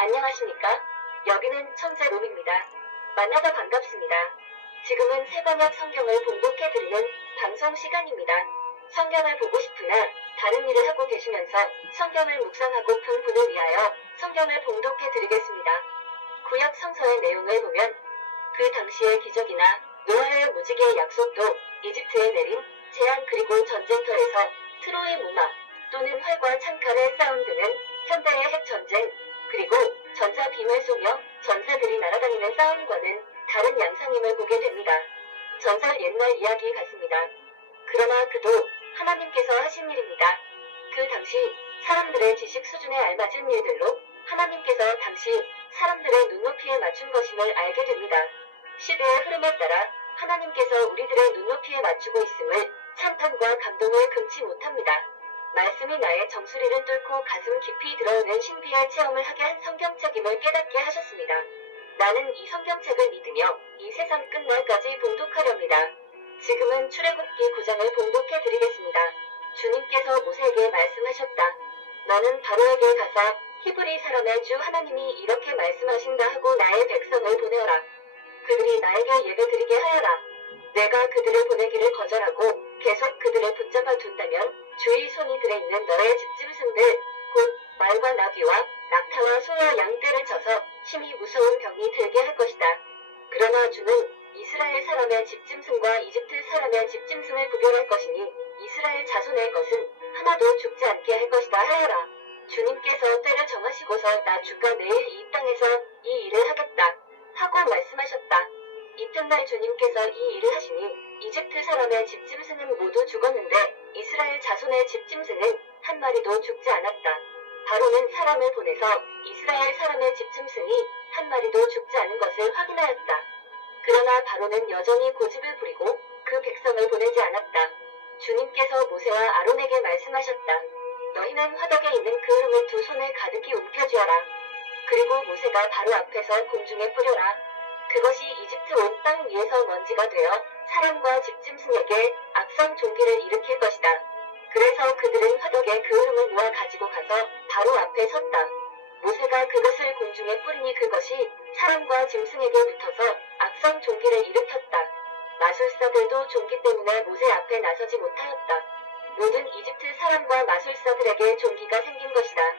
안녕하십니까? 여기는 천재롬입니다. 만나서 반갑습니다. 지금은 세번역 성경을 봉독해드리는 방송 시간입니다. 성경을 보고 싶으나 다른 일을 하고 계시면서 성경을 묵상하고픈 분을 위하여 성경을 봉독해드리겠습니다. 구약 성서의 내용을 보면 그 당시의 기적이나 노아의 무지개의 약속도 이집트에 내린 재앙 그리고 전쟁터에서 트로이 무마 또는 활과 창칼의 싸움 등은 현대의 핵전쟁 그리고 전자 빔을 쏘며 전사들이 날아다니는 싸움과는 다른 양상임을 보게 됩니다. 전설 옛날 이야기 같습니다. 그러나 그도 하나님께서 하신 일입니다. 그 당시 사람들의 지식 수준에 알맞은 일들로 하나님께서 당시 사람들의 눈높이에 맞춘 것임을 알게 됩니다. 시대의 흐름에 따라 하나님께서 우리들의 눈높이에 맞추고 있음을 찬탄과 감동을 금치 못합니다. 말씀이 나의 정수리를 뚫고 가슴 깊이 들어오는 신비의 체험을 하게 한 성경책임을 깨닫게 하셨습니다. 나는 이 성경책을 믿으며 이 세상 끝날까지 봉독하렵니다. 지금은 출애굽기 9장을 봉독해 드리겠습니다. 주님께서 모세에게 말씀하셨다. 너는 바로에게 가서 히브리 사람의 주 하나님이 이렇게 말씀하신다 하고 나의 백성을 보내어라. 그들이 나에게 예배드리게 하여라. 내가 그들을 보내기를 거절하고 계속 그들을 붙잡아 둔다면 주의 손이 들어있는 너의 집짐승들 곧 말과 나귀와 낙타와 소와 양떼를 쳐서 심히 무서운 병이 들게 할 것이다. 그러나 주는 이스라엘 사람의 집짐승과 이집트 사람의 집짐승을 구별할 것이니 이스라엘 자손의 것은 하나도 죽지 않게 할 것이다 하여라. 주님께서 때를 정하시고서 나 주가 내일 이 땅에서 이 일을 하겠다 하고 말씀하셨다. 이튿날 주님께서 이 일을 하시니 이집트 사람의 집짐승은 모두 죽었는데 이스라엘 자손의 집짐승은 한 마리도 죽지 않았다. 바로는 사람을 보내서 이스라엘 사람의 집짐승이 한 마리도 죽지 않은 것을 확인하였다. 그러나 바로는 여전히 고집을 부리고 그 백성을 보내지 않았다. 주님께서 모세와 아론에게 말씀하셨다. 너희는 화덕에 있는 그 흙을 두 손에 가득히 움켜쥐어라. 그리고 모세가 바로 앞에서 공중에 뿌려라. 그것이 이집트 온 땅 위에서 먼지가 되어 사람과 집짐승에게 악성 종기를 일으킬 것이다. 그래서 그들은 화덕에 그 흙을 모아 가지고 가서 바로 앞에 섰다. 모세가 그것을 공중에 뿌리니 그것이 사람과 짐승에게 붙어서 악성 종기를 일으켰다. 마술사들도 종기 때문에 모세 앞에 나서지 못하였다. 모든 이집트 사람과 마술사들에게 종기가 생긴 것이다.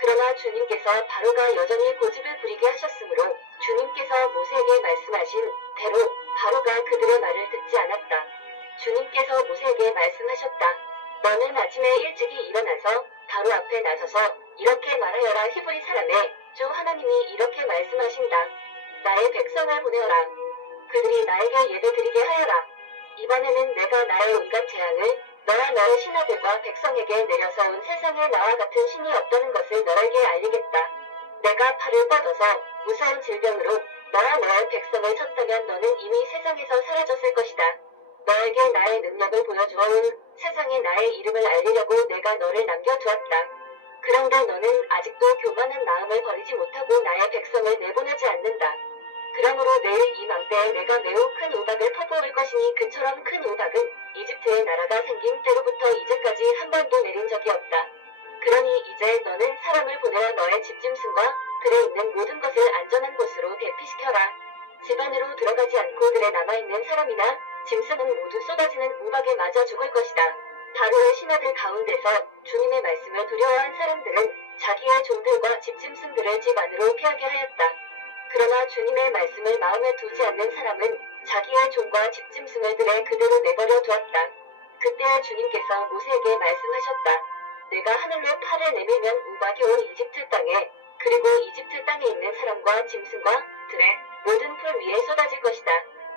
그러나 주님께서 바로가 여전히 고집을 부리게 하셨으므로 주님께서 모세에게 말씀하신 대로 바로가 그들의 말을 듣지 않았다. 주님께서 모세에게 말씀하셨다. 너는 아침에 일찍이 일어나서 바로 앞에 나서서 이렇게 말하여라. 히브리 사람의 주 하나님이 이렇게 말씀하신다. 나의 백성을 보내어라. 그들이 나에게 예배드리게 하여라. 이번에는 내가 나의 온갖 재앙을 너와 너의 신하들과 백성에게 내려서 온 세상에 나와 같은 신이 없다는 것을 너에게 알리겠다. 내가 팔을 뻗어서 무서운 질병으로 너와 너의 백성을 쳤다면 너는 이미 세상에서 사라졌을 것이다. 너에게 나의 능력을 보여주어온 세상에 나의 이름을 알리려고 내가 너를 남겨두었다. 그런데 너는 아직도 교만한 마음을 버리지 못하고 나의 백성을 내보내지 않는다. 그러므로 내일 이맘때에 내가 매우 큰 우박을 퍼부을 것이니 그처럼 큰 우박은 이집트의 나라가 생긴 때로부터 이제까지 한 번도 내린 적이 없다. 그러니 이제 너는 사람을 보내어 너의 집짐승과 들에 있는 모든 것을 안전한 곳으로 대피시켜라. 집 안으로 들어가지 않고 들에 남아있는 사람이나 짐승은 모두 쏟아지는 우박에 맞아 죽을 것이다. 바로의 신하들 가운데서 주님의 말씀을 두려워한 사람들은 자기의 종들과 집짐승들을 집 안으로 피하게 하였다. 그러나 주님의 말씀을 마음에 두지 않는 사람은 자기의 종과 집짐승을 들에 그대로 내버려 두었다. 그때 주님께서 모세에게 말씀하셨다. 내가 하늘로 팔을 내밀면 우박이 온 이집트 땅에 그리고 이집트 땅에 있는 사람과 짐승과 들의 모든 풀 위에 쏟아질 것이다.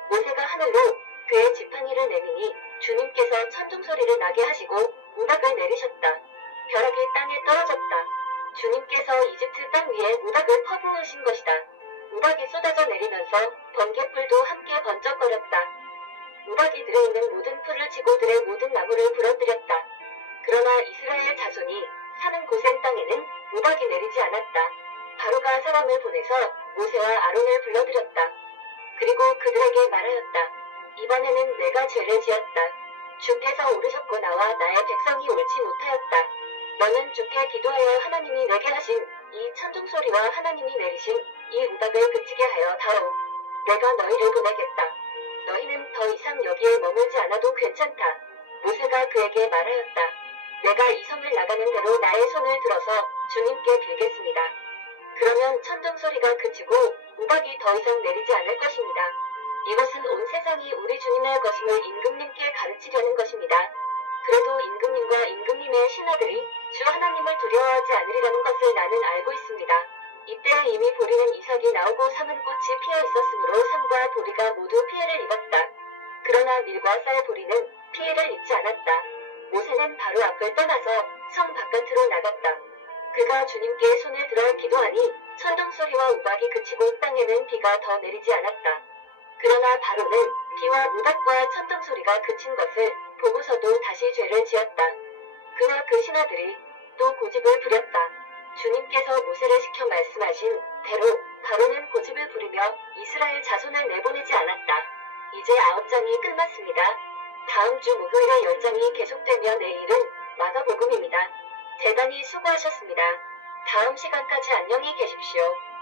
모세가 하늘로 그의 지팡이를 내미니 주님께서 천둥소리를 나게 하시고 우박을 내리셨다. 벼락이 땅에 떨어졌다. 주님께서 이집트 땅 위에 우박을 퍼부으신 것이다. 우박이 쏟아져 내리면서 번개불도 함께 번쩍거렸다. 우박이 들에 있는 모든 풀을 치고 들의 모든 나무를 부러뜨렸다. 그러나 이스라엘 자손이 사는 고센 땅에는 우박이 내리지 않았다. 바로가 사람을 보내서 모세와 아론을 불러들였다. 그리고 그들에게 말하였다. 이번에는 내가 죄를 지었다. 주께서 오르셨고 나와 나의 백성이 옳지 못하였다. 너는 주께 기도하여 하나님이 내게 하신 이 천둥 천둥소리와 하나님이 내리신 이 우박을 그치게 하여 다오. 내가 너희를 보내겠다. 너희는 더 이상 여기에 머물지 않아도 괜찮다. 모세가 그에게 말하였다. 내가 이 성을 나가는 대로 나의 손을 들어서 주님께 빌겠습니다. 그러면 천둥소리가 그치고 우박이 더 이상 내리지 않을 것입니다. 이것은 온 세상이 우리 주님의 것임을 임금님께 가르치려는 것입니다. 그래도 임금님과 임금님의 신하들이 주 하나님을 두려워하지 않으리라는 것을 나는 알고 있습니다. 이때 이미 보리는 이삭이 나오고 삼은 꽃이 피어 있었으므로 삼과 보리가 모두 피해를 입었다. 그러나 밀과 쌀 보리는 피해를 입지 않았다. 모세는 바로 앞을 떠나서 성 바깥으로 나갔다. 그가 주님께 손을 들어 기도하니 천둥소리와 우박이 그치고 땅에는 비가 더 내리지 않았다. 그러나 바로는 비와 우박과 천둥소리가 그친 것을 보고서도 다시 죄를 지었다. 그와 그 신하들이 또 고집을 부렸다. 주님께서 모세를 시켜 말씀하신 대로 바로는 고집을 부리며 이스라엘 자손을 내보내지 않았다. 이제 9장이 끝났습니다. 다음 주 목요일에 10장이 계속되며 내일은 마가복음입니다. 대단히 수고하셨습니다. 다음 시간까지 안녕히 계십시오.